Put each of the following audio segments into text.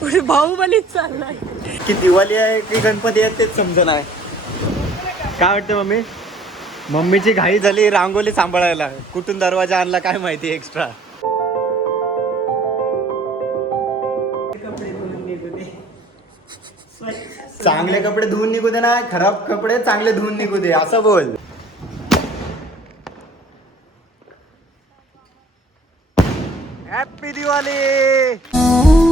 पुढे बाहुबलीच चाललाय. की दिवाळी आहे की गणपती आहे तेच समज आहे. काय वाटतं मम्मी? मम्मीची घाई झाली रांगोली सांभाळायला. कुठून दरवाजा आणला काय माहिती एक्स्ट्रा चांगले कपडे धुवून निघू दे ना खराब कपडे चांगले धुवून निघू दे असं बोल. हॅपी दिवाळी!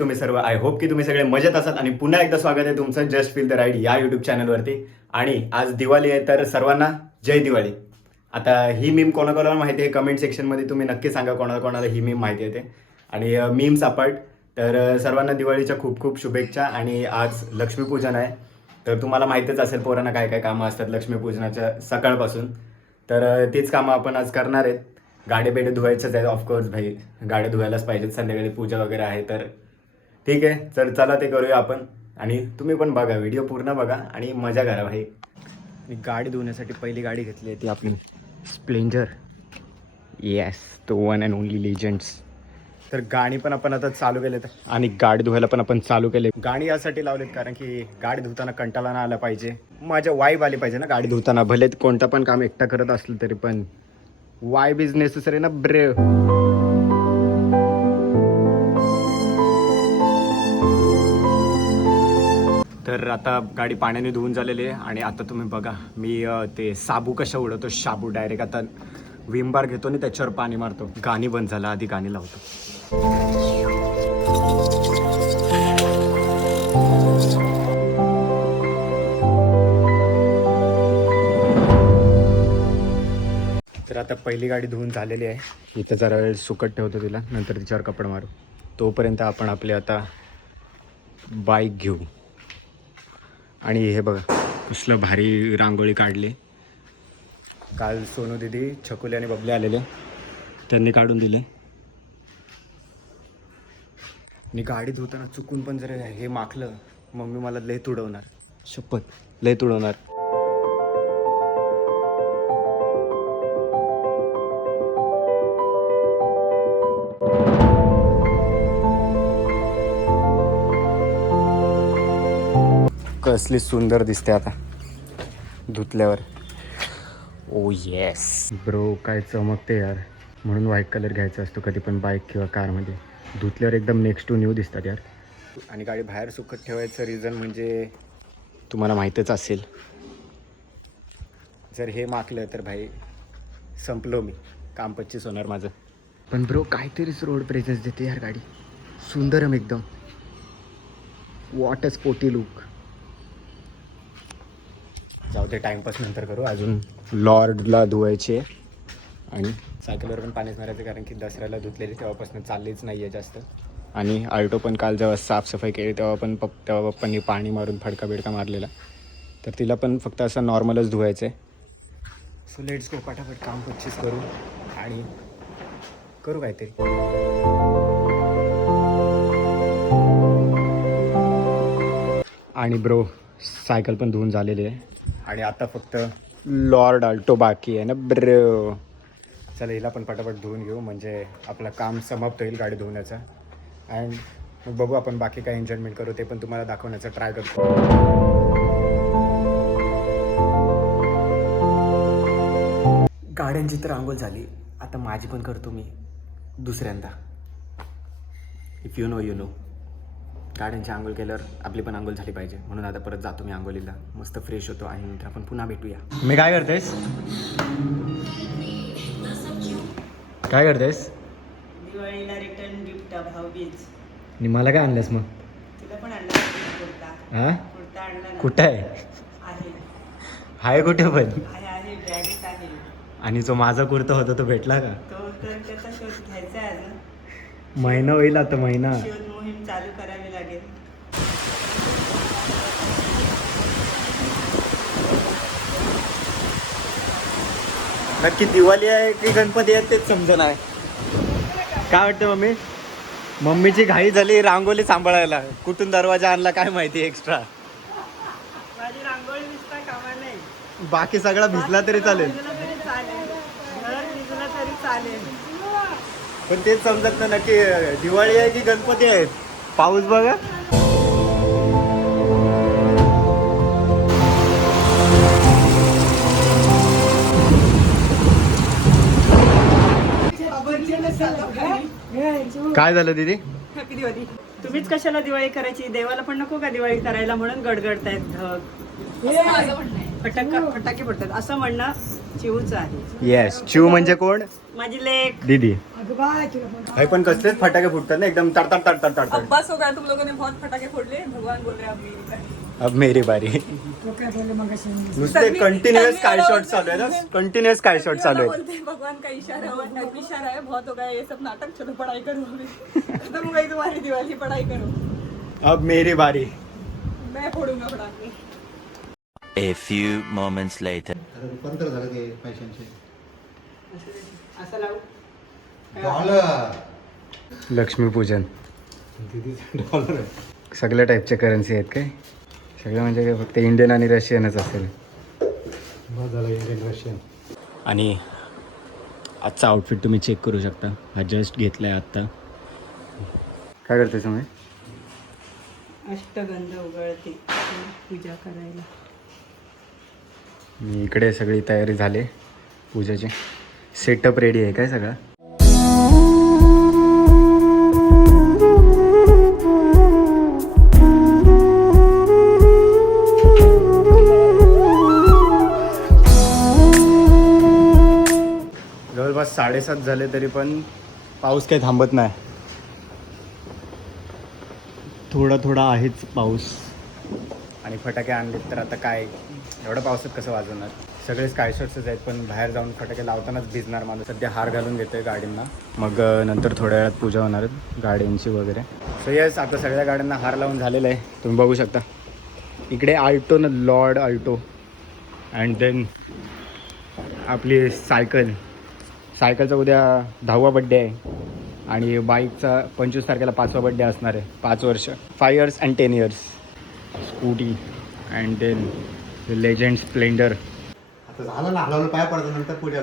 तुम्ही सर्व आय होप की तुम्ही सगळे मजेत असाल आणि पुन्हा एकदा स्वागत आहे तुमचं जस्ट फील द राईड या युट्यूब चॅनलवरती आणि आज दिवाळी आहे तर सर्वांना जय दिवाळी. आता ही मीम कोणाकोणाला माहिती आहे? कमेंट सेक्शनमध्ये तुम्ही नक्की सांगा कोणाला कोणाला ही मीम माहिती आहे ते. आणि मीम्स अपार्ट तर सर्वांना दिवाळीच्या खूप खूप शुभेच्छा आणि आज लक्ष्मीपूजन आहे. तर तुम्हाला माहितीच असेल पोरांना काय काय कामं असतात लक्ष्मीपूजनाच्या सकाळपासून. तर तीच कामं आपण आज करणार आहेत. गाडे बेडे धुवायचंच आहे ऑफकोर्स भाई. गाड्या धुवायलाच पाहिजेत. संध्याकाळी पूजा वगैरे आहे तर. ठीक आहे तर चला ते करूया आपण. आणि तुम्ही पण बघा व्हिडिओ पूर्ण बघा आणि मजा करा भाई. मी गाडी धुण्यासाठी पहिली गाडी घेतली आहे ती आपली स्प्लेंजर येस तो वन अँड ओनली लेजंड्स तर गाणी पण आपण आता चालू केलेत आणि गाडी धुवायला पण आपण चालू केले. गाणी यासाठी लावलेत कारण की गाडी धुताना कंटाळा ना आला पाहिजे. माझ्या वाईब आली पाहिजे ना गाडी धुताना. भले कोणतं पण काम एकटा करत असलं तरी पण. वाईब इज नेसेसरी ना ब्रे तर आता गाडी पाण्याने धुवून झालेली आहे आणि आता तुम्ही बघा मी ते साबू कशा उडवतो शाबू डायरेक्ट आता विम बार घेतो आणि त्याच्यावर पाणी मारतो. गाणी बंद झालं आधी गाणी लावतो. तर आता पहिली गाडी धुवून झालेली आहे. इथं जरा वेळ सुकट ठेवतो तिला नंतर तिच्यावर कपडा मारू. तोपर्यंत आपण आपले आता बाईक घेऊ. आणि हे बघा. कसलं भारी रांगोळी काढली. काल सोनू दिदी छकुले आणि बबले आलेले. त्यांनी काढून दिले. आणि गाडी धुताना चुकून पण जर हे माखलं. मम्मी मला लय तुडवणार. शपथ. लय तुडवणार. कसली सुंदर दिसते आता. धुतल्यावर. ओ येस ब्रो काय चमकते यार. म्हणून व्हाईट कलर घ्यायचा असतो कधी पण बाईक किंवा कारमध्ये धुतल्यावर एकदम नेक्स्ट टू न्यू दिसतात यार. आणि गाडी बाहेर सुकत ठेवायचं रिझन म्हणजे तुम्हाला माहीतच असेल. जर हे माकलं तर भाई संपलो मी. काम पच्चीस होणार माझं. पण ब्रो काहीतरीच रोड प्रेझेन्स देते यार गाडी. सुंदरम एकदम. वॉट अ स्पोटी लुक जाऊ दे टाइमपास नंतर करू. अजून लॉर्डला धुवायचे आणि सायकलवर पण पाणीच मारायचं कारण की दसऱ्याला धुतलेली तेव्हापासून चाललीच नाही आहे जास्त. आणि आल्टो पण काल जेव्हा साफसफाई केली तेव्हा पण पप तेव्हा पप्पांनी पाणी मारून फडका बिडका मारलेला. तर तिला पण फक्त असं नॉर्मलच धुवायचं आहे सो लेट्स गो पटापट काम पच्चीस करू आणि करू काहीतरी. आणि ब्रो सायकल पण धुवून झालेली आहे. आणि आता फक्त लॉर्ड आल्टो बाकी आहे ना ब्र. चला हिला पण पटापट धुवून घेऊ. म्हणजे आपलं काम समाप्त होईल गाडी धुवण्याचं. अँड मग बघू आपण बाकी काय एन्जॉयमेंट करू ते पण तुम्हाला दाखवण्याचा ट्राय करतो. गाड्यांची तर आंघोळ झाली. आता माझी पण करतो मी दुसऱ्यांदा. If you know you know गाड्यांची आंघोळ केल्यावर आपली पण आंघोळ झाली पाहिजे. म्हणून आता परत जातो मी आंघोलीला मस्त फ्रेश होतो आणि नंतर आपण पुन्हा भेटूया. मी काय करतेस? काय करतेस? दिवाळीला रिटर्न गिफ्ट भाऊबीज. आणि मला काय आणलंस मग? तुला पण आणला कुर्ता? हा कुर्ता आणला ना. कुठं आहे? आहे. आहे कुठे पण. आहे आहे बॅगेत आहे. आणि जो माझा कुर्ता होता तो भेटला का? तो तर त्याचा शोध घ्यायचा आहे अजून. महिना होईल आता महिना. शोध मोहीम चालू लागेल नक्की दिवाळी आहे की गणपती आहे तेच समजा नाही काय वाटतं मम्मी? मम्मीची घाई झाली रांगोली सांभाळायला. कुठून दरवाजा आणला काय माहिती एक्स्ट्रा माझी रांगोळी दिसता कामा नाही. बाकी सगळा भिजला तरी चालेल. भिजलं तरी चालेल. घर भिजलं तरी चालेल. पण तेच समजत नाही नक्की दिवाळी आहे की गणपती आहेत पाऊस बघा. काय झालं दीदी? हॅपी दिवाळी तुम्हीच कशाला दिवाळी करायची? देवाला पण नको का दिवाळी करायला म्हणून गडगडतायत ढग? फटाका फटाके पडतात असं म्हणणं चिवचं आहे. येस चिव म्हणजे कोण? माझी लेक. दीदी. हे पण कसलेच फटाके फुटतात ना एकदम तडतड तडतड तडतड अब्बास हो गया तुम लोगों ने बहुत फटाके फोड़ लिए भगवान बोल रहे हैं अब मेरी बारी। अब मेरी बारी। नुसते कंटिन्युअस काय शॉट चालू आहे ना कंटिन्युअस काय शॉट चालू आहे बोलते भगवान का इशारा हुआ इशारा है बहुत हो गया ये सब नाटक चलो पढ़ाई करो खत्म हो गई तुम्हारी दिवाली पढ़ाई करो. अब मेरी बारी। मैं फोड़ूंगा पटाखे A few moments later. रूपांतर झालं ते पैशांचे. असं लावू. डॉलर लक्ष्मीपूजन. आहे? सगळ्या टाईपचे करन्सी आहेत काय? सगळं म्हणजे काय फक्त इंडियन आणि रशियनच असेल. झालं इंडियन रशियन आणि आजचा आउटफिट तुम्ही चेक करू शकता. हा जस्ट घेतला आहे आत्ता. काय करते तुम्ही अष्टगंध उगळते पूजा करायला. मी इकडे सगळी तयारी झाली पूजेची. सेटअप रेडी आहे काय सगळा? जवळपास साडेसात झाले तरी पण पाऊस काही थांबत नाही. थोडा थोडा आहेच पाऊस. आणि फटाके आणलेत तर आता काय? एवढ्या पावसात कसं वाजवणार? सगळे स्काय शॉट्सच आहेत पण बाहेर जाऊन फटाके लावतानाच भिजणार मला सध्या हार घालून घेतोय गाडींना. मग नंतर थोड्या वेळात पूजा होणार गाड्यांची वगैरे. सो येस आता सगळ्या गाड्यांना हार लावून झालेलं आहे. तुम्ही बघू शकता. इकडे आल्टो ना लॉर्ड आल्टो अँड देन आपली सायकल. सायकलचा उद्या दहावा बड्डे आहे. आणि बाईकचा पंचवीस तारखेला पाचवा बड्डे असणार आहे. पाच वर्ष. Five years and ten years Scooty and then legend Splendor आता झालं ना हळूहळू पाय पडतो नंतर पूजा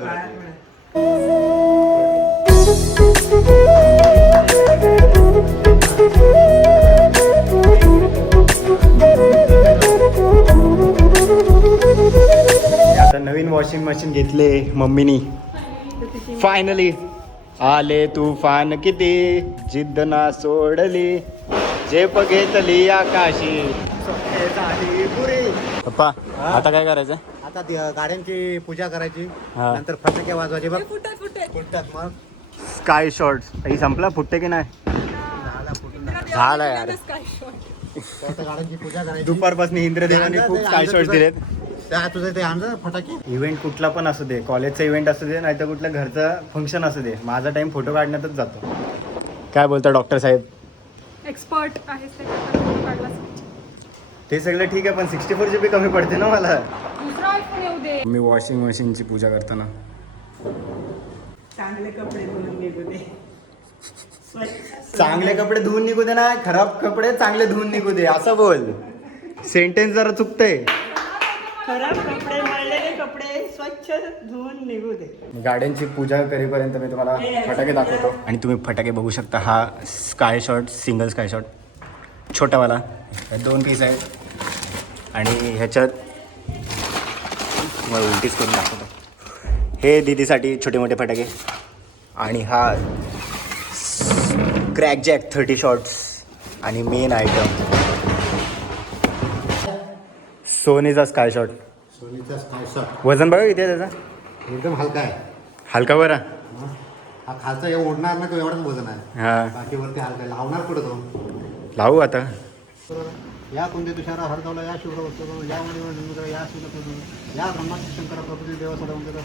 आता नवीन वॉशिंग मशीन घेतले मम्मीनी. फायनली आले तुफान किती? जिद्द ना सोडली. झेप घेतली आकाशी. पप्पा आता काय करायचं आता गाड्यांची पूजा करायची. हा. नंतर फटाके वाजवायचे बघ. फुटे फुटे फुटतात मग. स्काय शॉट्स ही संपला? फुटते की नाही? झालं यार. स्काय शॉट त्या गाड्यांची पूजा करायची. दुपारपासून इंद्रदेवाने खूप स्काय शॉट्स दिलेत. त्या तुझं ते आणलं फटाके? इव्हेंट कुठला पण असू दे. कॉलेजचा इव्हेंट असू दे नाही तर कुठलं घरचं फंक्शन असू दे. माझा टाइम फोटो काढण्यातच जातो. काय बोलता डॉक्टर साहेब? एक्सपर्ट आहे ते सगळं ठीक आहे पण सिक्स्टी फोर जी बी कमी पडते ना मला. दुसरा आयफोन येऊ दे. मी वॉशिंग मशीनची पूजा करताना. चांगले कपडे धुवून निघू दे. चांगले कपडे धुवून निघू दे ना खराब कपडे चांगले धुवून निघू दे असं बोल. सेंटेन्स जरा चुकतंय. खराब कपडे मळलेले कपडे स्वच्छ धुवून निघू दे. गाड्यांची पूजा करेपर्यंत मी तुम्हाला फटाके दाखवतो. आणि तुम्ही फटाके बघू शकता हा sky shot single sky shot छोटावाला. दोन पीस आहेत. आणि ह्याच्यात मला उलटीच करून दाखवतो. हे दीदीसाठी छोटे मोठे फटाके. आणि हा क्रॅक जॅक थर्टी शॉट्स आणि मेन आयटम सोनीचा स्काय शॉट सोनीचा स्काय शॉट वजन बघा किती आहे त्याचा? एकदम हलका आहे. हलका बरा. हा खालचा एवढं ओढणार ना तो एवढाच वजन आहे. हा. बाकी वरती हलका आहे. लावणार कुठं तो? लावू आता. या कुंदे तुषारा हरदवला या शुभ्र वस्तू या मणिवर या शिवप्रभू या ब्रह्माची शंकर प्रभू देव सदवंकर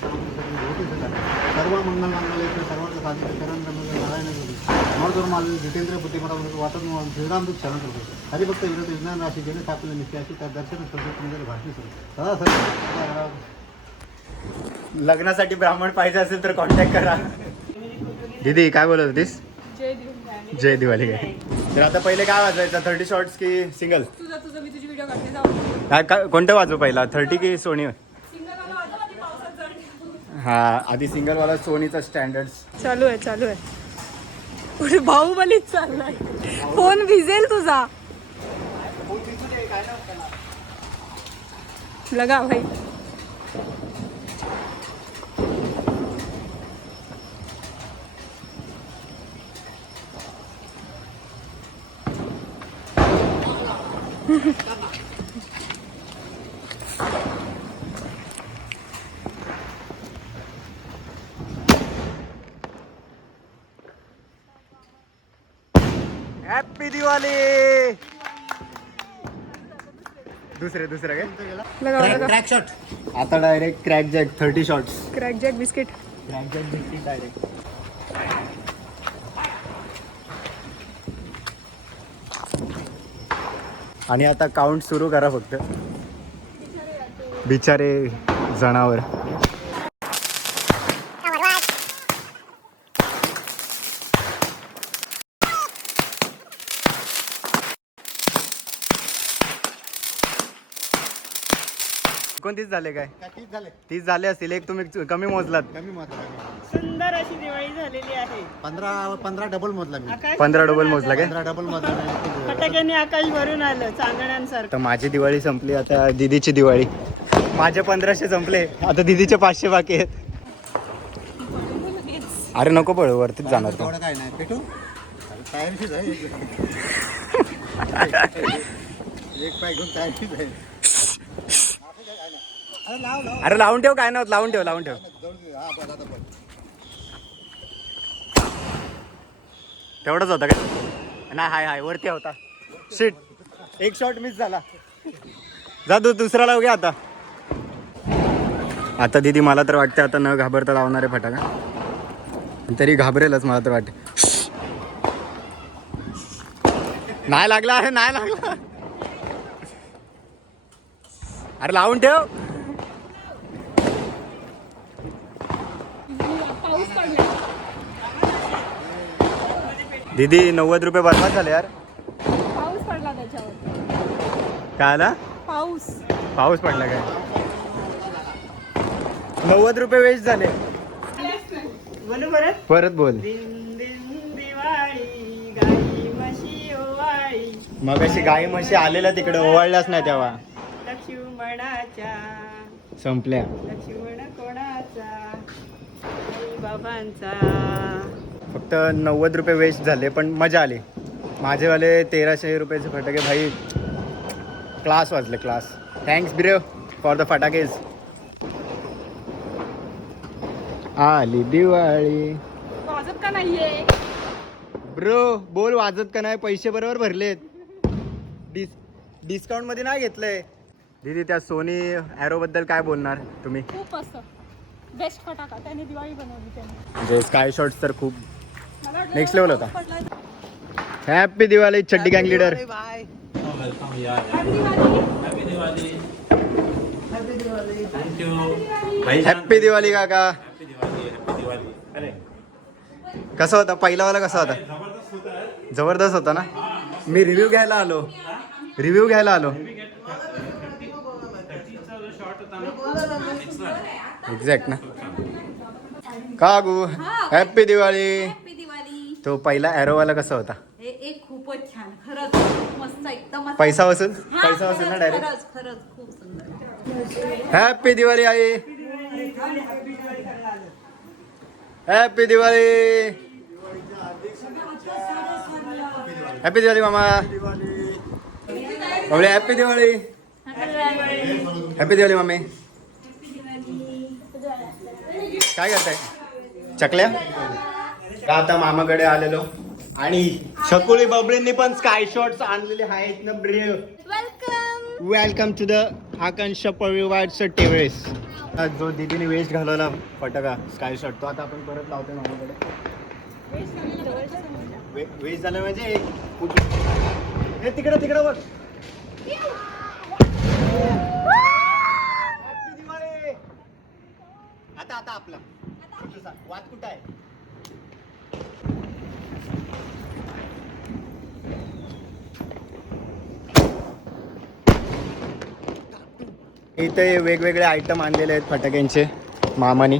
सर्व मंगल मांगल्य सर्वार्थ साधित शरण नारायण समर्थवर माझं जितेंद्र बुद्धिमत्ता वाटत श्रीराम दूत शरण करतो हरिभक्त विरत विज्ञान राशी जेणे स्थापले नित्याशी त्या दर्शन सर्व भाषणी सर. सदा सर लग्नासाठी ब्राह्मण पाहिजे असेल तर कॉन्टॅक्ट करा. दीदी काय बोलत होतीस? जय दिवाळी. काय तर आता पहिले काय वाजवायचं? थर्टी शॉर्ट्स की सिंगल तुझं तुझं मी तुझी व्हिडिओ काढते जाऊ. काय काय कोणतं वाजवू पहिला? थर्टी की सोनी? सिंगल वाला वाजव आधी पावसात हा आधी सिंगलवाला सोनीचा स्टँडर्ड चालू आहे चालू आहे. पुढे बाहुबलीच चाललाय. फोन भिजेल तुझा. लगा भाई हॅपी दिवाळी दुसरे दुसरे काय? क्रॅक शॉट आता direct crack jack thirty shorts crack jack biscuit crack jack भेटतील डायरेक्ट आणि आता काउंट सुरू करा फक्त. बिचारे जनावर. एकोणतीस झाले काय? तीस झाले. तीस झाले असतील. एक तुम्ही कमी मोजलात. कमी मोजला सुंदर अशी दिवाळी झालेली आहे. पंधरा पंधरा डबल मोजला मी. आकाश पंधरा डबल मोजला काय? पंधरा डबल मोजला. फटाक्याने आकाश भरून आलं चांदण्यांसारखं. तर माझी दिवाळी संपली. आता दिदीची दिवाळी. माझे पंधराशे संपले. आता दिदीचे पाचशे बाकी आहेत. अरे नको पळू. वरतीच जाणार तो. एवढं काय नाही. पेटू? तयारीशीच आहे एक पाय घेऊन आहे अरे लावून ठेव काय नव्हतं लावून ठेव लावून ठेव. तेवढंच होतं का? नाही हाय हाय वरती होता. सीट एक शॉट मिस झाला. जा तू दुसरा लाव घ्या आता. आता दिदी मला तर वाटतं आता न घाबरता लावणार आहे फटाका. तरी घाबरेलच मला तर वाटते नाही लागला अरे नाही लागला. अरे लावून ठेव. दीदी नव्वद रुपये बरबाद झाले यार. पाऊस पडला त्याच्यावर. काय आला पाऊस. पाऊस पडला काय? नव्वद रुपये वेस्ट झाले. बोलू परत? परत बोल. दिन दिन दिवाळी गाई म्हशी ओवाळी मग अशी गाई म्हशी आलेल्या तिकडे ओवाळल्याच नाही तेव्हा. लक्ष्मणाच्या. संपल्या. लक्ष्मण कोणाचा? आई बाबांचा. फक्त नव्वद रुपये वेस्ट झाले पण मजा आली. माझेवाले तेराशे रुपयाचे फटाके भाई क्लास वाजले class thanks bro for the फटाकेज आली दिवाळी. वाजत का नाहीये? ब्रो बोल वाजत का नाही? पैसे बरोबर भरलेत. डिस डिस्काउंटमध्ये नाही घेतलंय. दीदी त्या सोनी ॲरो बद्दल काय बोलणार तुम्ही? खूप मस्त. बेस्ट फटाका. त्याने दिवाळी बनवली त्याने. म्हणजे स्काय शॉट्स तर खूप Next level होता. हॅपी दिवाळी चड्डी गँग लीडर हॅपी दिवाळी काका. कसा होता? पहिलावाला कसा होता? जबरदस्त होता ना? मी रिव्ह्यू घ्यायला आलो. रिव्ह्यू घ्यायला आलो. एक्झॅक्ट ना? का गु हॅपी दिवाळी तो पहिला ॲरोवाला कसा होता? हे एक खूपच छान. खरंच खूप मस्त एकदम असं- पैसा वसूल हा, पैसा वसूल ना खरंच डायरेक्ट खरंच खरंच खूप सुंदर. हॅपी दिवाळी आई. हॅपी दिवाळी हॅपी दिवाळी मामा बाबळे हॅपी दिवाळी हॅपी दिवाळी मामे काय करताय? चकल्या? का आता मामाकडे आलेलो. आणि छकुली बबळींनी पण स्काय शॉट्स आणलेले आहेत ना brave welcome welcome to the Akanksha परिवारचं टेवरेस जो दीदीने वेस्ट घालवला फटाका स्काय शॉट तो आता आपण परत लावतोय मामाकडे. वेस्ट झालं म्हणजे तिकडं तिकडं बघ! आता आता आपला. वाद कुठं आहे? इथे वेगवेगळे आयटम आणलेले आहेत फटाक्यांचे. मामानी.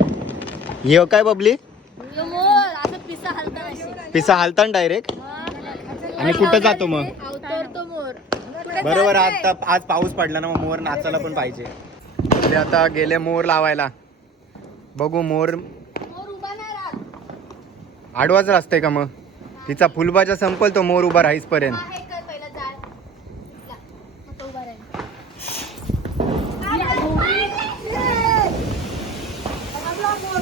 हे हो काय बबली? पिसा हालतान डायरेक्ट आणि कुठं जातो मग? बरोबर आता आज पाऊस पडला ना मग मोर नाचायला पण पाहिजे. आता गेले मोर लावायला. बघू मोर आडवाच रस्ते का मग? तिचा फुलबाजा संपल तो मोर उभा राहीस पर्यंत. आहे कर पहिला जाय ला, आता उभा राहील.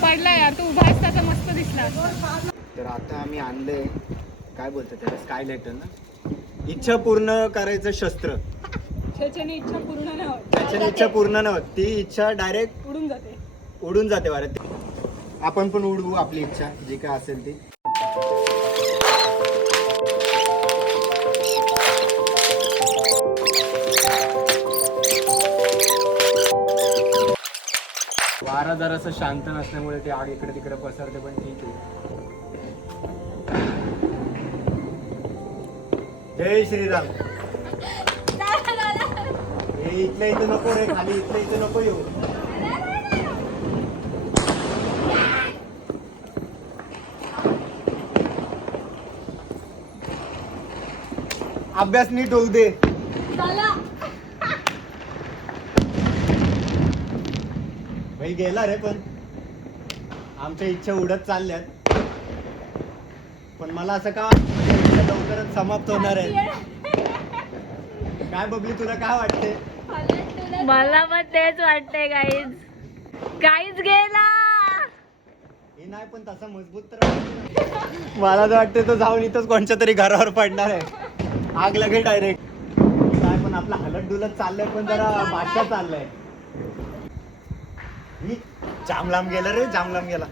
पडला यार तू उभा आहेस त्याचा मस्त दिसला. तर आता आम्ही आणले काय बोलतो त्याला स्काय लायटर ना? इच्छा पूर्ण करायचं शस्त्र. त्याच्याने इच्छा पूर्ण नाही होत. त्याच्याने इच्छा पूर्ण नाही होत. ती इच्छा डायरेक्ट उडून जाते. उडून जाते भारत आपण पण उडवू आपली इच्छा जी काय असेल ती. वारा जरासं शांत नसल्यामुळे ते आग इकडे तिकडे पसरते पण ठीक आहे. जय श्रीराम. हे इथल्या इथे नको रे खाली इथल्या इथे नको येऊ. अभ्यास नीट होऊ दे. भाई गेला रे पण आमच्या इच्छा उडत चालल्यात. पण मला असं का वाटतं, लवकरच समाप्त होणार आहे? काय बबली तुला काय वाटते मला पण तेच वाटतंय गाईज गाईज गेला! हे नाही पण तसा मजबूत तर. मला तर वाटतं तो जाऊन इथंच कोणत्या तरी घरावर पडणार आहे. आग लगे डायरेक्ट काय पण आपला हलत डुलत चाललंय पण जरा भाषा चाललंय. जाम लांब गेला रे जाम लांब गेला.